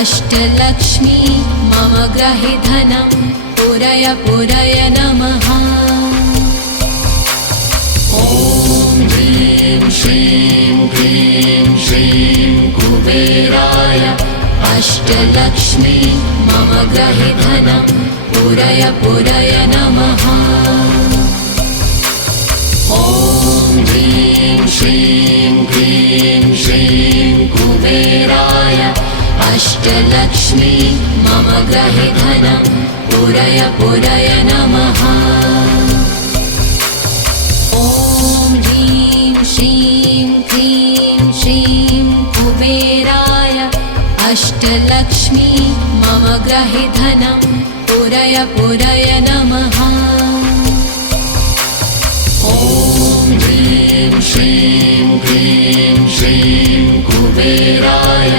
अष्टलक्ष्मी मम ग्रहे धनं पूरय पूरय नमः। ॐ ह्रीं श्रीं क्लीं श्रीं कुबेराय अष्टलक्ष्मी मम ग्रहे धनं पूरय पूरय नमः। ॐ ह्रीं श्रीं क्लीं श्रीं कुबेराय अष्टलक्ष्मी मम ग्रहे धनं पूरय पूरय नमः। ॐ ह्रीं श्रीं क्लीं श्रीं कुबेराय अष्टलक्ष्मी मम ग्रहे धनं पूरय पूरय नमः। ॐ ह्रीं श्रीं क्लीं श्रीं कुबेराय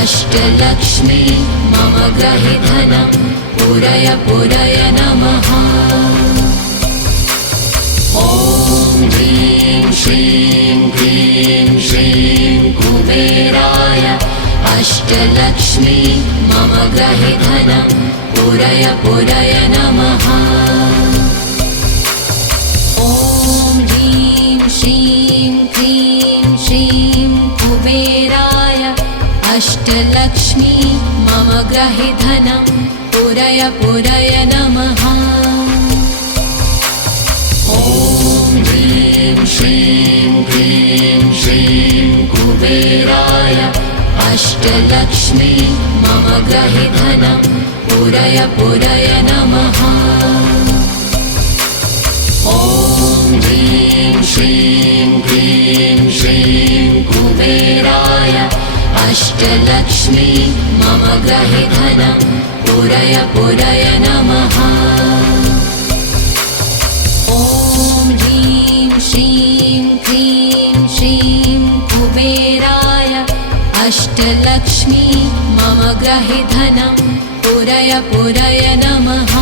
अष्टलक्ष्मी मम ग्रहे धनं पूरय पूरय नमः। ॐ ह्रीं श्रीं क्लीं श्रीं कुबेराय अष्टलक्ष्मी मम ग्रहे धनं पूरय पूरय नमः। ॐ ह्रीं श्रीं क्लीं श्रीं कुबेराय अष्टलक्ष्मी मम ग्रहे धनं पूरय पूरय नमः। ॐ ह्रीं श्रीं क्लीं श्रीं कुबेराय अष्टलक्ष्मी मम ग्रहे धनं पूरय पूरय नमः। ॐ ह्रीं श्रीं क्लीं श्रीं कुबेराय अष्टलक्ष्मी मम ग्रहे धनं पूरय पूरय नमः। ॐ ह्रीं श्रीं क्लीं श्रीं कुबेराय अष्टलक्ष्मी मम ग्रहे धनं पूरय पूरय नमः।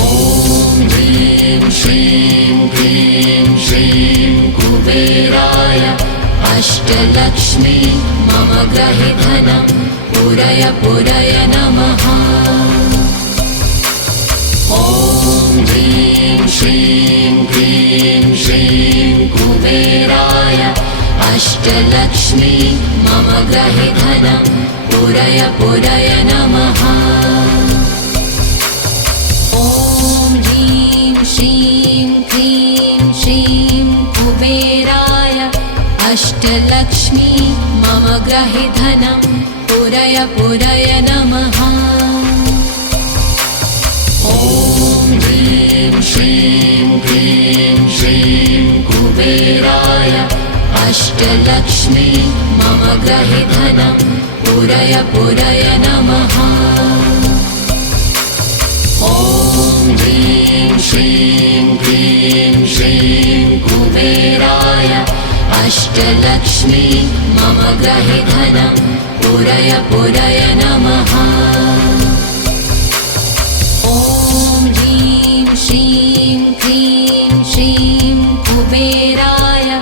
ॐ ह्रीं श्रीं क्लीं श्रीं कुबेराय अष्टलक्ष्मी मम ग्रहे धनं पूरय पूरय नमः। ॐ ह्रीं श्रीं क्लीं श्रीं कुबेराय अष्टलक्ष्मी मम ग्रहे धनं पूरय पूरय नमः। ॐ ह्रीं श्रीं क्लीं श्रीं कुबेराय अष्टलक्ष्मी मम ग्रहे धनं पूरय पूरय नमः। ॐ ह्रीं श्रीं क्लीं श्रीं कुबेराय अष्टलक्ष्मी मम ग्रहे धनं पूरय पूरय नमः। ॐ ह्रीं श्रीं क्लीं श्रीं कुबेराय अष्टलक्ष्मी मम ग्रहे धनं पूरय पूरय नमः। ॐ ह्रीं श्रीं क्लीं श्रीं कुबेराय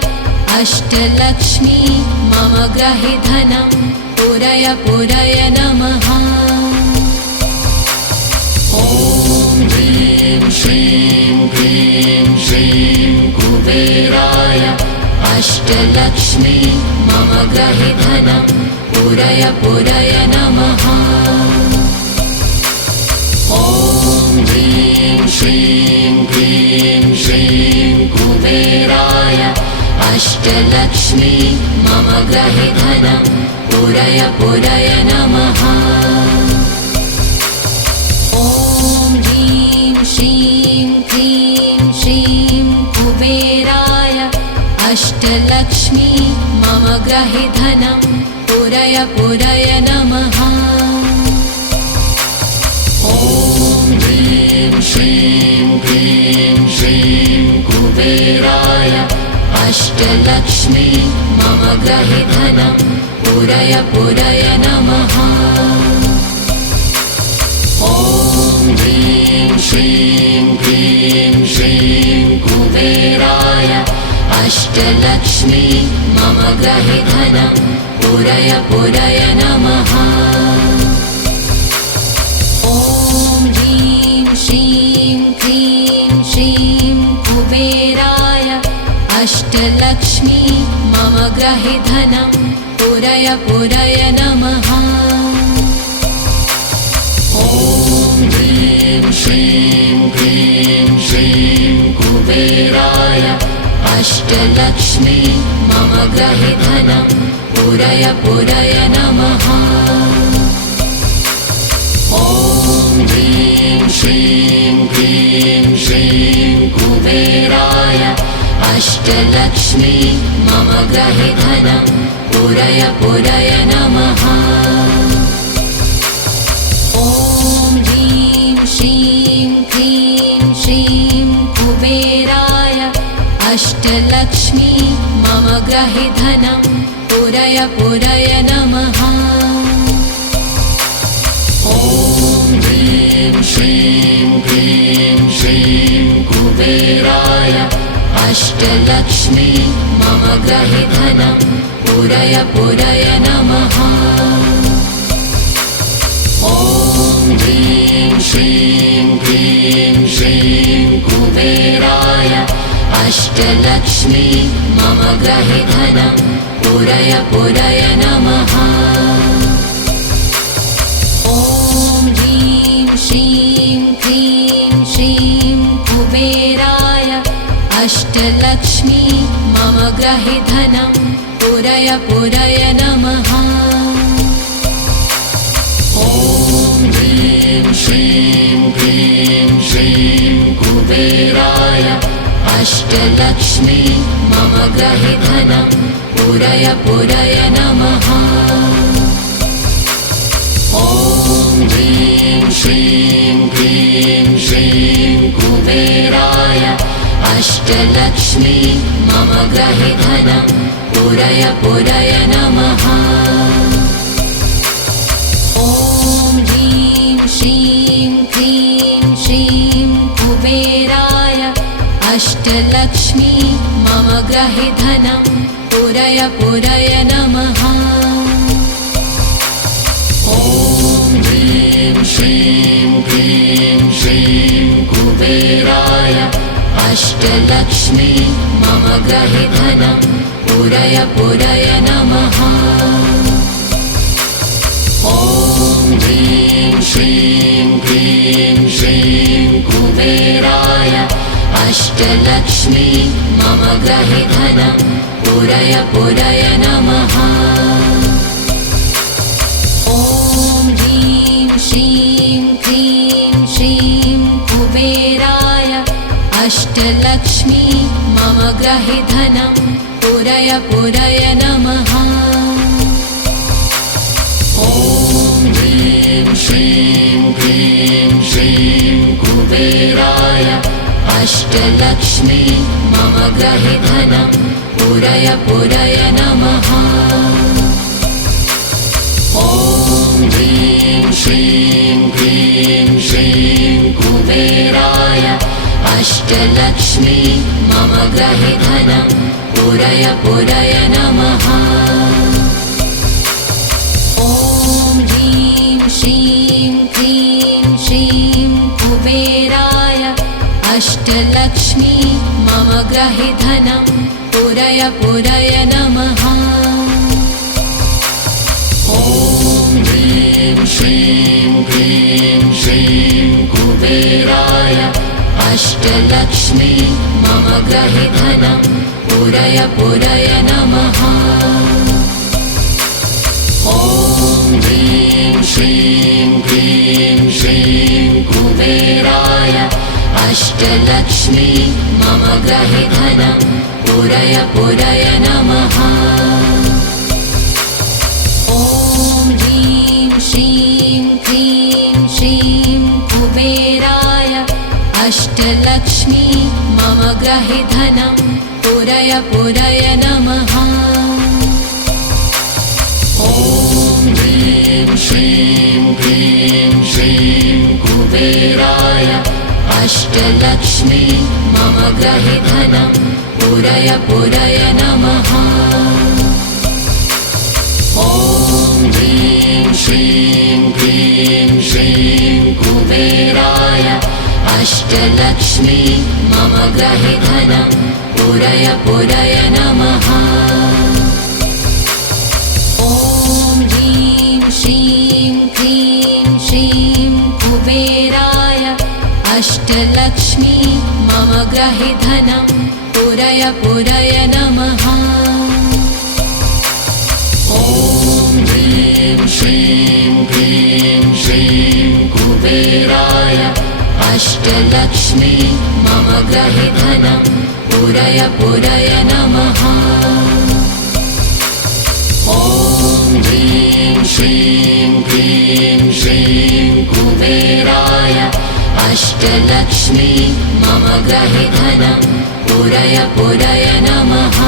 अष्टलक्ष्मी मम ग्रहे धनं पूरय पूरय नमः। ॐ ह्रीं श्रीं क्लीं श्रीं कुबेराय अष्टलक्ष्मी मम ग्रहे धनं पूरय पूरय नमः। ॐ ह्रीं श्रीं क्लीं श्रीं कुबेराय अष्टलक्ष्मी मम ग्रहे धनं पूरय पूरय नमः। ॐ ह्रीं श्रीं क्लीं श्रीं कुबेराय अष्टलक्ष्मी मम ग्रहे धनं पूरय पूरय नमः। ॐ ह्रीं श्रीं क्लीं श्रीं कुबेराय अष्टलक्ष्मी मम ग्रहे धनं पूरय पूरय नमः। ॐ ह्रीं श्रीं क्लीं श्रीं कुबेराय अष्टलक्ष्मी मम ग्रहे धनं पूरय पूरय नमः। ॐ ह्रीं श्रीं क्रीं श्रीं कुबेराय अष्टलक्ष्मी मम गृहे धनं पूरय पूरय नमः। ॐ ह्रीं श्रीं क्रीं श्रीं कुबेराय अष्टलक्ष्मी मम गृहे धनं पूरय पूरय नमः। ॐ ह्रीं श्रीं क्रीं श्रीं कुबेराय अष्टलक्ष्मी मम गृहे धनं पूरय पूरय नमः। ॐ ह्रीं श्रीं क्रीं श्रीं कुबेराय अष्टलक्ष्मी मम गृहे धनं पूरय पूरय नमः। ॐ ह्रीं श्रीं क्रीं श्रीं कुबेराय अष्टलक्ष्मी मम गृहे धनं पूरय पूरय नमः। ॐ ह्रीं श्रीं क्रीं श्रीं कुबेराय अष्टलक्ष्मी मम गृहे धनं पूरय पूरय नमः। ॐ ह्रीं श्रीं क्रीं श्रीं कुबेराय अष्टलक्ष्मी मम गृहे धनं पूरय पूरय नमः। ॐ ह्रीं श्रीं क्रीं श्रीं कुबेराय अष्टलक्ष्मी मम गृहे धनं पूरय पूरय नमः। ॐ ह्रीं श्रीं क्रीं श्रीं कुबेराय अष्टलक्ष्मी मम गृहे धनं पूरय पूरय नमः। ॐ ह्रीं श्रीं क्रीं श्रीं कुबेराय अष्टलक्ष्मी मम गृहे धनं पूरय पूरय नमः। ॐ ह्रीं श्रीं क्रीं श्रीं कुबेराय अष्टलक्ष्मी मम गृहे धनं पूरय पूरय नमः। ॐ ह्रीं श्रीं क्रीं श्रीं कुबेराय अष्टलक्ष्मी मम गृहे धनं पूरय पूरय नमः। ॐ ह्रीं श्रीं क्रीं श्रीं कुबेराय अष्टलक्ष्मी मम गृहे धनं पूरय पूरय नमः। ॐ ह्रीं श्रीं क्रीं श्रीं कुबेराय अष्टलक्ष्मी मम गृहे धनं पूरय पूरय नमः। ॐ ह्रीं श्रीं क्रीं श्रीं कुबेराय अष्टलक्ष्मी मम गृहे धनं पूरय पूरय नमः। ॐ ह्रीं श्रीं क्रीं श्रीं कुबेराय अष्टलक्ष्मी मम गृहे धनं पूरय पूरय नमः। ॐ ह्रीं श्रीं क्रीं श्रीं कुबेराय अष्टलक्ष्मी मम गृहे धनं पूरय पूरय नमः। ॐ ह्रीं श्रीं क्रीं श्रीं कुबेराय अष्टलक्ष्मी मम गृहे धनं पूरय पूरय नमः। ॐ ह्रीं श्रीं क्रीं श्रीं कुबेराय अष्टलक्ष्मी मम गृहे धनं पूरय पूरय नमः। ॐ ह्रीं श्रीं क्रीं श्रीं कुबेराय अष्टलक्ष्मी मम गृहे धनं पूरय पूरय नमः। ॐ ह्रीं श्रीं क्लीं श्रीं कुबेराय अष्टलक्ष्मी मम गृहे धनं पूरय पूरय नमः। ॐ ह्रीं श्रीं क्लीं श्रीं कुबेराय अष्टलक्ष्मी मम गृहे धनं पूरय पूरय नमः। ॐ ह्रीं श्रीं क्लीं श्रीं कुबेराय अष्टलक्ष्मी मम गृहे धनं पूरय पूरय नमः। ॐ ह्रीं श्रीं क्लीं श्रीं कुबेराय अष्टलक्ष्मी मम गृहे धनं पूरय पूरय नमः।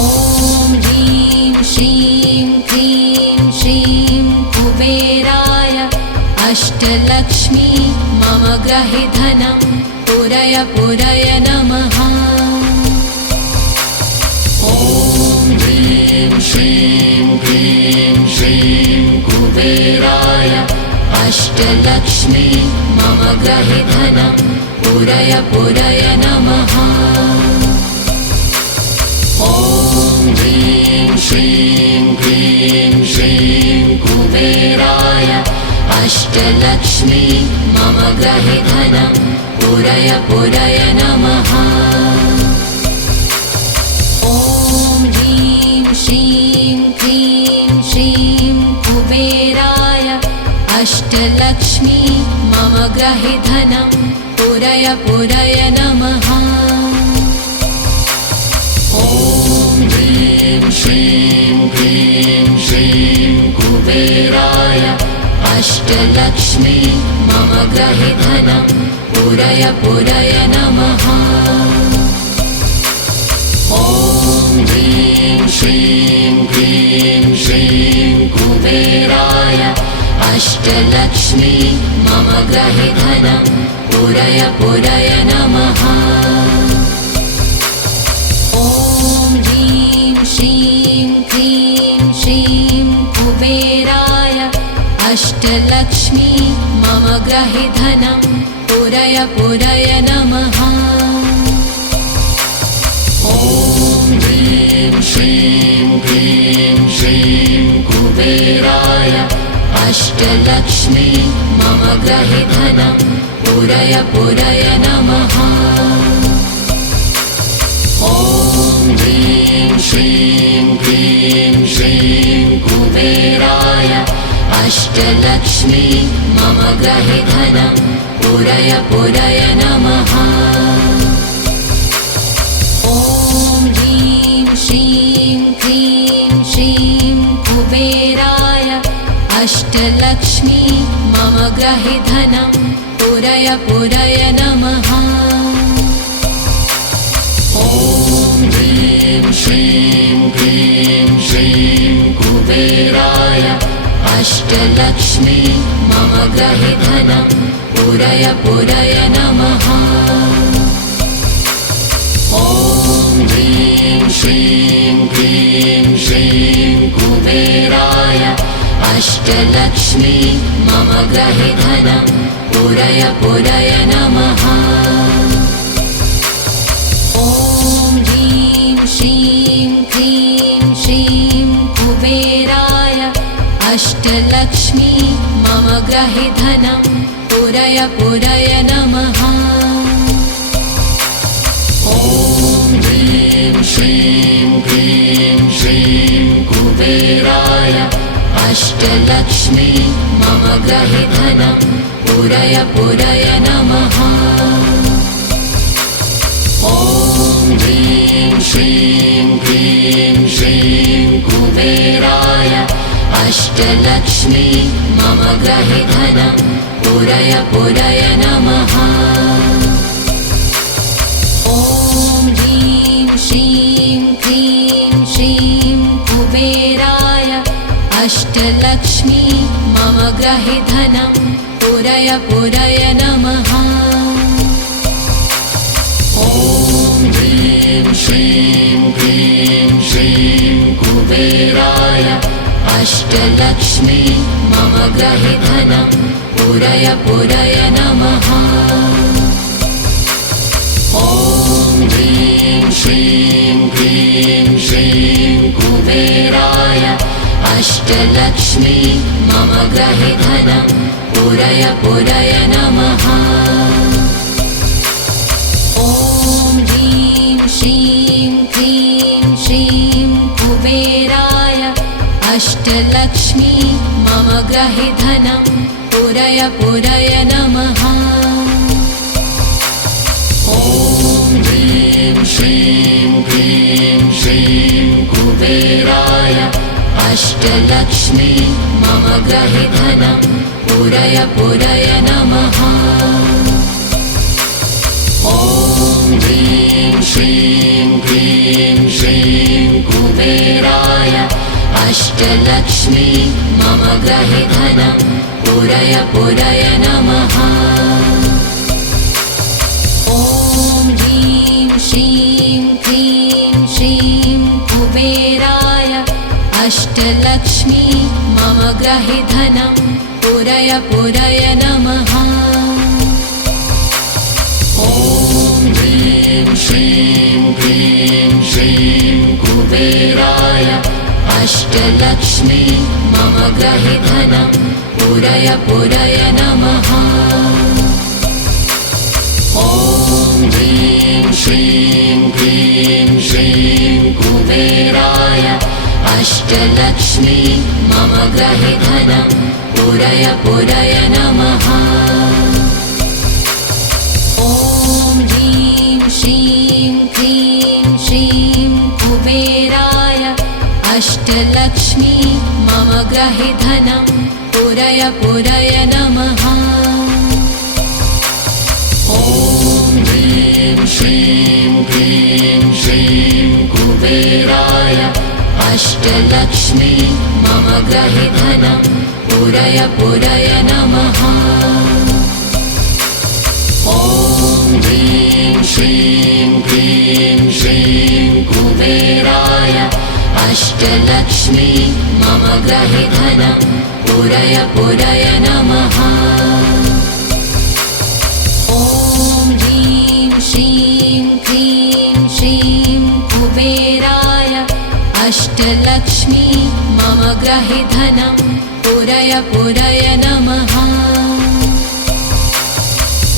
ॐ ह्रीं श्रीं क्लीं श्रीं कुबेराय अष्टलक्ष्मी मम गृहे धनं पूरय पूरय नमः। ॐ ह्रीं श्रीं क्लीं श्रीं कुबेराय अष्टलक्ष्मी मम गृहे धनं पूरय पूरय नमः। ॐ ह्रीं श्रीं क्लीं श्रीं कुबेराय अष्टलक्ष्मी मम गृहे धनं पूरय पूरय नमः। ॐ ह्रीं श्रीं क्लीं श्रीं कुबेराय अष्टलक्ष्मी मम गृहे धनं पूरय पूरय नमः। ॐ ह्रीं श्रीं क्लीं श्रीं कुबेराय अष्टलक्ष्मी मम गृहे धनं पूरय पूरय नमः। ॐ ह्रीं श्रीं क्लीं श्रीं कुबेराय अष्टलक्ष्मी मम गृहे धनं पूरय पूरय नमः। ॐ ह्रीं श्रीं क्लीं श्रीं कुबेराय अष्टलक्ष्मी मम गृहे धनं पूरय पूरय नमः। ॐ ह्रीं श्रीं क्लीं श्रीं कुबेराय अष्टलक्ष्मी मम गृहे धनं पूरय पूरय नमः। ॐ ह्रीं श्रीं क्लीं श्रीं कुबेराय अष्टलक्ष्मी मम गृहे धनं पूरय पूरय नमः। ॐ ह्रीं श्रीं क्लीं श्रीं कुबेराय अष्टलक्ष्मी मम गृहे धनं पूरय पूरय नमः। ॐ ह्रीं श्रीं क्लीं श्रीं कुबेराय अष्टलक्ष्मी मम गृहे धनं पूरय पूरय नमः। ॐ ह्रीं श्रीं क्लीं श्रीं कुबेराय अष्टलक्ष्मी मम गृहे धनं पूरय पूरय नमः। ॐ ह्रीं श्रीं क्लीं श्रीं कुबेराय अष्टलक्ष्मी मम गृहे धनं पूरय पूरय नमः। ॐ ह्रीं श्रीं क्लीं श्रीं कुबेराय अष्टलक्ष्मी मम गृहे धनं पूरय पूरय नमः। ॐ ह्रीं श्रीं क्लीं श्रीं कुबेराय अष्टलक्ष्मी मम गृहे धनं पूरय पूरय नमः। ॐ ह्रीं श्रीं क्लीं श्रीं कुबेराय अष्टलक्ष्मी मम गृहे धनं पूरय पूरय नमः। ॐ ह्रीं श्रीं क्लीं श्रीं कुबेराय अष्टलक्ष्मी मम गृहे धनं पूरय पूरय नमः। ॐ ह्रीं श्रीं क्लीं श्रीं कुबेराय अष्टलक्ष्मी मम गृहे धनं पूरय पूरय नमः। ॐ ह्रीं श्रीं क्लीं श्रीं कुबेराय अष्टलक्ष्मी मम गृहे धनं पूरय पूरय नमः। ॐ ह्रीं श्रीं क्लीं श्रीं कुबेराय अष्टलक्ष्मी मम गृहे धनं पूरय पूरय नमः। ॐ ह्रीं श्रीं क्लीं श्रीं कुबेराय अष्टलक्ष्मी मम गृहे धनं पूरय पूरय नमः। ॐ ह्रीं श्रीं क्लीं श्रीं कुबेराय अष्टलक्ष्मी मम गृहे धनं पूरय पूरय नमः। ॐ ह्रीं श्रीं क्लीं श्रीं कुबेराय अष्टलक्ष्मी मम गृहे धनं पूरय पूरय नमः। ॐ ह्रीं श्रीं क्लीं श्रीं कुबेराय अष्टलक्ष्मी मम गृहे धनं पूरय पूरय नमः। ॐ ह्रीं श्रीं क्लीं श्रीं कुबेराय अष्टलक्ष्मी मम गृहे धनं पूरय पूरय नमः। ॐ ह्रीं श्रीं क्लीं श्रीं कुबेराय अष्टलक्ष्मी मम गृहे धनं पूरय पूरय नमः। ॐ ह्रीं श्रीं क्लीं श्रीं कुबेराय अष्टलक्ष्मी मम गृहे धनं पूरय पूरय नमः। ॐ ह्रीं श्रीं क्लीं श्रीं कुबेराय अष्टलक्ष्मी मम गृहे धनं पूरय पूरय नमः।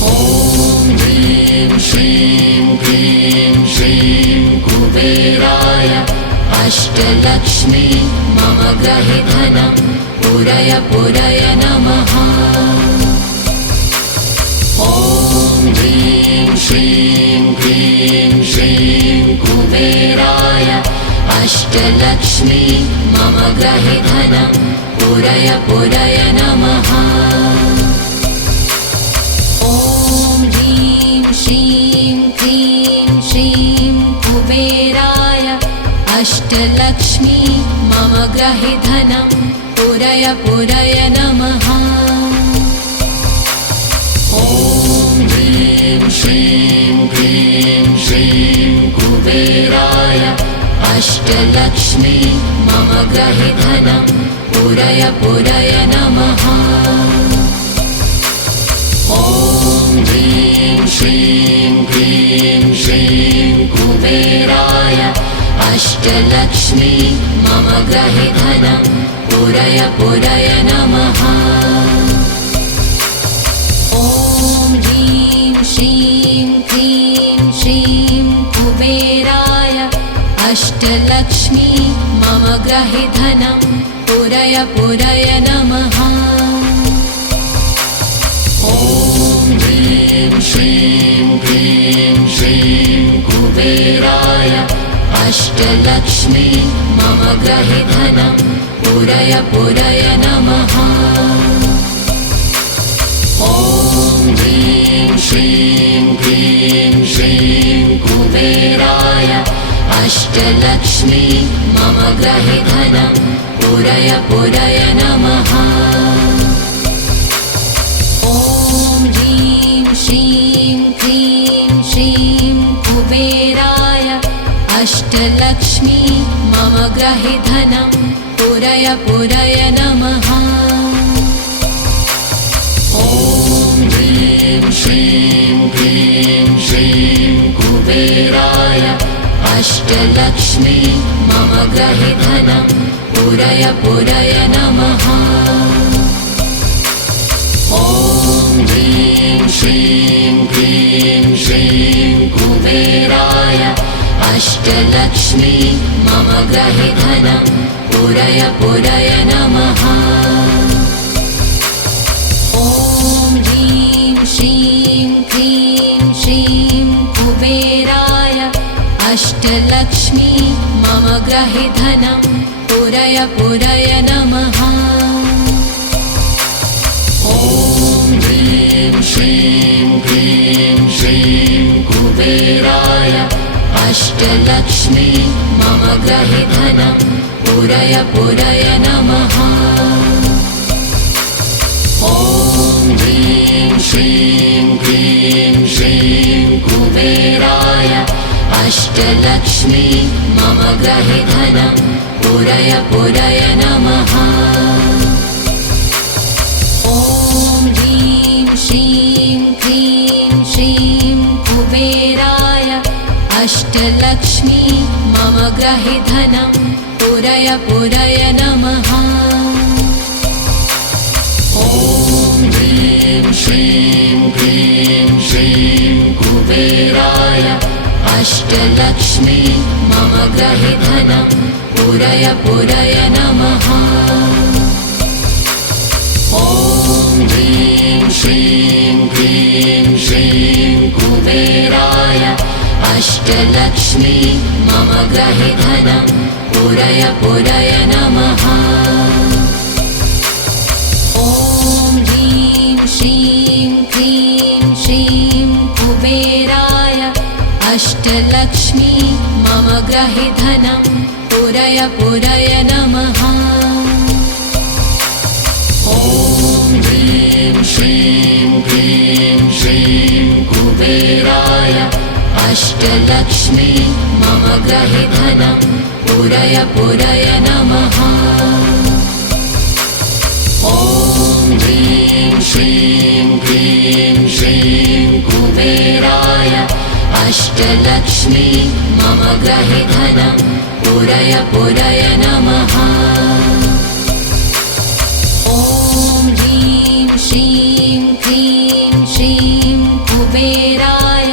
ॐ ह्रीं श्रीं क्लीं श्रीं कुबेराय अष्टलक्ष्मी मम गृहे धनं पूरय पूरय नमः। ॐ ह्रीं श्रीं क्लीं श्रीं कुबेराय अष्टलक्ष्मी मम गृहे धनं पूरय पूरय नमः। ॐ ह्रीं श्रीं क्लीं श्रीं कुबेराय अष्टलक्ष्मी मम गृहे धनं पूरय पूरय नमः। ॐ ह्रीं श्रीं क्लीं श्रीं कुबेराय अष्टलक्ष्मी मम गृहे धनं पूरय पूरय नमः। ॐ ह्रीं श्रीं क्लीं श्रीं कुबेराय अष्टलक्ष्मी मम गृहे धनं पूरय पूरय नमः। ॐ ह्रीं श्रीं क्लीं श्रीं कुबेराय अष्टलक्ष्मी मम गृहे धनं पूरय पूरय नमः। ॐ ह्रीं श्रीं क्लीं श्रीं कुबेराय अष्टलक्ष्मी मम गृहे धनं पूरय पूरय नमः। ॐ ह्रीं श्रीं क्लीं श्रीं कुबेराय अष्टलक्ष्मी मम गृहे धनं पूरय पूरय नमः। ॐ ह्रीं श्रीं क्लीं श्रीं कुबेराय अष्टलक्ष्मी मम ग्रहे धनं पूरय पूरय नमः। ॐ ह्रीं श्रीं क्लीं श्रीं कुबेराय अष्टलक्ष्मी मम ग्रहे धनं पूरय पूरय नमः। ॐ ह्रीं श्रीं क्लीं श्रीं कुबेराय अष्टलक्ष्मी मम ग्रहे धनं पूरय पूरय नमः। ॐ ह्रीं श्रीं क्लीं श्रीं कुबेराय अष्टलक्ष्मी मम ग्रहे धनं पूरय पूरय नमः। ॐ ह्रीं श्रीं क्लीं श्रीं कुबेराय अष्टलक्ष्मी मम ग्रहे धनं पूरय पूरय नमः। ॐ ह्रीं श्रीं क्लीं श्रीं कुबेराय अष्टलक्ष्मी मम ग्रहे धनं पूरय पूरय नमः। ॐ ह्रीं श्रीं क्लीं श्रीं कुबेराय अष्टलक्ष्मी मम ग्रहे धनं पूरय पूरय नमः। ॐ ह्रीं श्रीं क्लीं श्रीं कुबेराय अष्टलक्ष्मी मम ग्रहे धनं पूरय पूरय नमः। ॐ ह्रीं श्रीं क्लीं श्रीं कुबेराय अष्टलक्ष्मी मम ग्रहे धनं पूरय पूरय नमः। ॐ ह्रीं श्रीं क्लीं श्रीं कुबेराय अष्टलक्ष्मी मम ग्रहे धनं पूरय पूरय नमः। ॐ ह्रीं श्रीं क्लीं श्रीं कुबेराय अष्टलक्ष्मी मम ग्रहे धनं पूरय पूरय नमः। ॐ ह्रीं श्रीं क्लीं श्रीं कुबेराय अष्टलक्ष्मी मम ग्रहे धनं पूरय पूरय नमः। ॐ ह्रीं श्रीं क्लीं श्रीं कुबेराय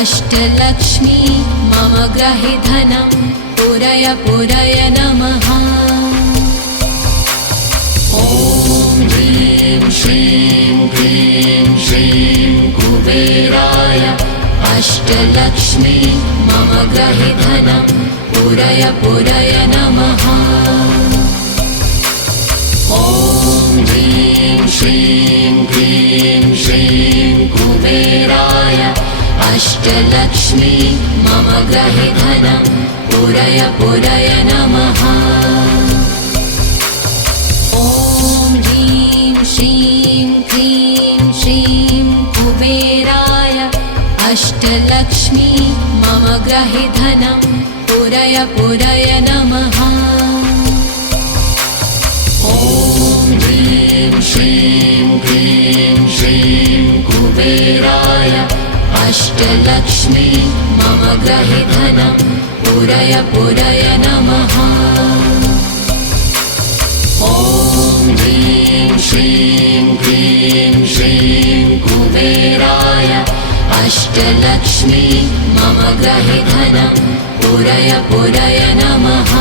अष्टलक्ष्मी मम ग्रहे धनं पूरय पूरय नमः। ॐ ह्रीं श्रीं क्लीं श्रीं कुबेराय अष्टलक्ष्मी मम ग्रहे धनं पूरय पूरय नमः। ॐ ह्रीं श्रीं क्लीं श्रीं कुबेराय अष्टलक्ष्मी मम ग्रहे धनं पूरय पूरय नमः। ॐ ह्रीं श्रीं क्लीं श्रीं कुबेराय अष्टलक्ष्मी मम ग्रहे धनं पूरय पूरय नमः। ॐ ह्रीं श्रीं क्लीं श्रीं कुबेराय अष्टलक्ष्मी मम ग्रहे धनं पूरय पूरय नमः। ॐ ह्रीं श्रीं क्लीं श्रीं कुबेराय अष्टलक्ष्मी मम ग्रहे धनं पूरय पूरय नमः।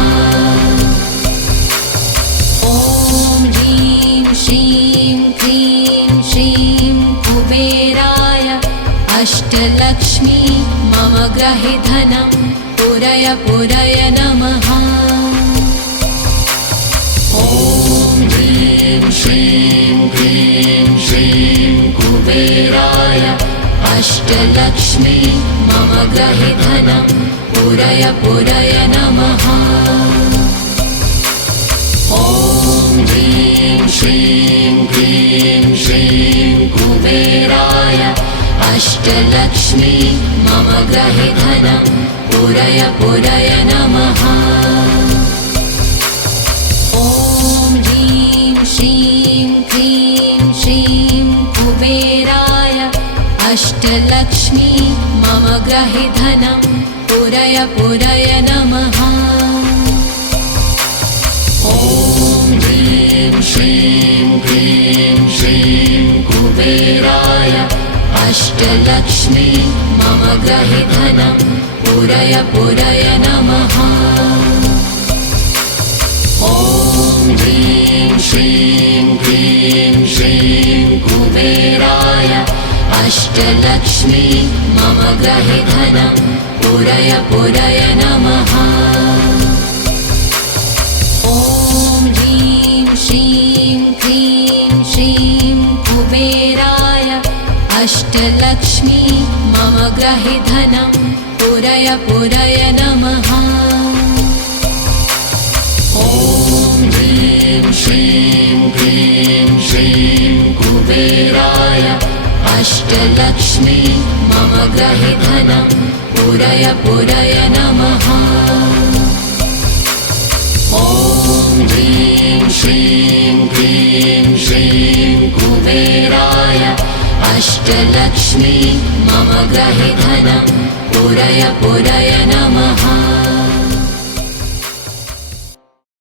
ॐ ह्रीं श्रीं क्लीं श्रीं कुबेराय अष्टलक्ष्मी मम ग्रहे धनं पूरय पूरय नमः। ॐ ह्रीं श्रीं क्लीं श्रीं कुबेराय अष्टलक्ष्मी मम ग्रहे धनं पूरय पूरय नमः। ॐ ह्रीं श्रीं क्लीं श्रीं कुबेराय अष्टलक्ष्मी मम ग्रहे धनं पूरय पूरय नमः। अष्टलक्ष्मी मम ग्रहे धनं पूरय पूरय नमः। ॐ ह्रीं श्रीं क्लीं श्रीं कुबेराय अष्टलक्ष्मी मम ग्रहे धनं पूरय पूरय नमः। ॐ ह्रीं श्रीं क्लीं श्रीं कुबेराय अष्टलक्ष्मी मम ग्रहे धनं पूरय पूरय नमः। ॐ ह्रीं श्रीं क्लीं श्रीं कुबेराय अष्टलक्ष्मी मम ग्रहे धनं पूरय पूरय नमः। ॐ ह्रीं श्रीं क्लीं श्रीं कुबेराय अष्टलक्ष्मी मम ग्रहे धनं पूरय पूरय नमः। ॐ ह्रीं श्रीं क्लीं श्रीं कुबेराय अष्टलक्ष्मी मम ग्रहे धनं पूरय पूरय नमः।